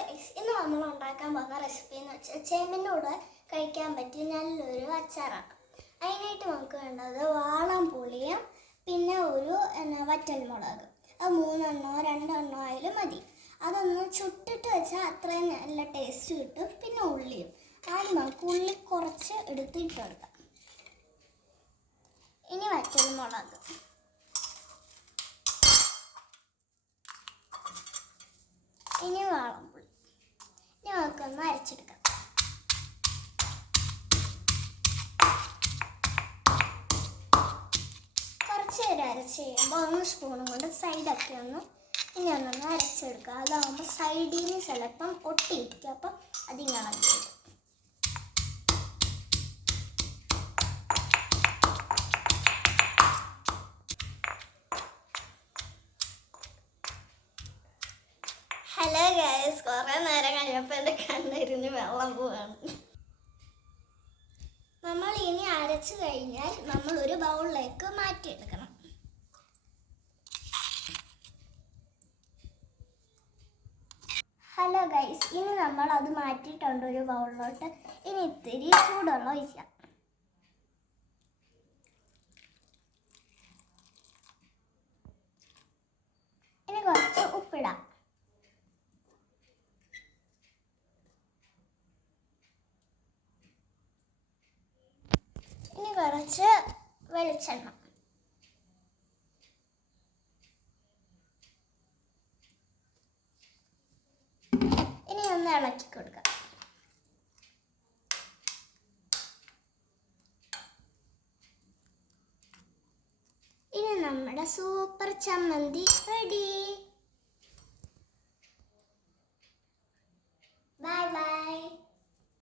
Guys, ഇന്ന് നമ്മൾ ഉണ്ടാക്കാൻ പോകുന്ന റെസിപ്പി എന്ന് വെച്ചാൽ ചേമ്പിൻ്റെ കൂടെ കഴിക്കാൻ പറ്റിയ നല്ലൊരു അച്ചാറാണ്. അതിനായിട്ട് നമുക്ക് വേണ്ടത് വാളംപുളിയും പിന്നെ ഒരു വറ്റൽമുളക്. അത് 3 എണ്ണോ 2 എണ്ണോ ആയാലും മതി. അതൊന്ന് ചുട്ടിട്ട് വെച്ചാൽ അത്രയും നല്ല ടേസ്റ്റ് കിട്ടും. പിന്നെ ഉള്ളിയും ആദ്യം നമുക്ക് ഉള്ളി കുറച്ച് എടുത്ത് ഇട്ട് കൊടുക്കാം. ഇനി വറ്റൽമുളക്, ഇനി വാളംപുളി. ഇനി നമുക്കൊന്ന് അരച്ചെടുക്കാം. കുറച്ച് നേരം അരച്ച് കഴിയുമ്പോൾ 1 സ്പൂണും കൊണ്ട് സൈഡൊക്കെ ഇനി ഒന്നൊന്ന് അരച്ചെടുക്കുക. അതാകുമ്പോൾ സൈഡിൽ നിന്ന് ചിലപ്പം ഒട്ടിയിരിക്കും, അപ്പം അതിങ്ങനെ വരും. ഹലോ ഗൈസ്, കുറേ നേരം കഴിഞ്ഞപ്പോൾ എൻ്റെ കണ്ണിരിഞ്ഞ് വെള്ളം പോവാണ്. നമ്മൾ ഇനി അരച്ച് കഴിഞ്ഞാൽ നമ്മൾ ഒരു ബൗളിലേക്ക് മാറ്റിയെടുക്കണം. ഹലോ ഗൈസ്, ഇനി നമ്മൾ അത് മാറ്റിയിട്ടുണ്ട് ഒരു ബൗളിലോട്ട്. ഇനി ഇത്തിരി ചൂടുവെള്ളം ഒഴിക്കാം. ഇനി കുറച്ച് ഉപ്പിടാം. ഇനി കുറച്ച് വെളിച്ചെണ്ണ. ഇനി ഒന്ന് ഇളക്കി കൊടുക്കാം. ഇനി നമ്മുടെ സൂപ്പർ ചമ്മന്തി റെഡി.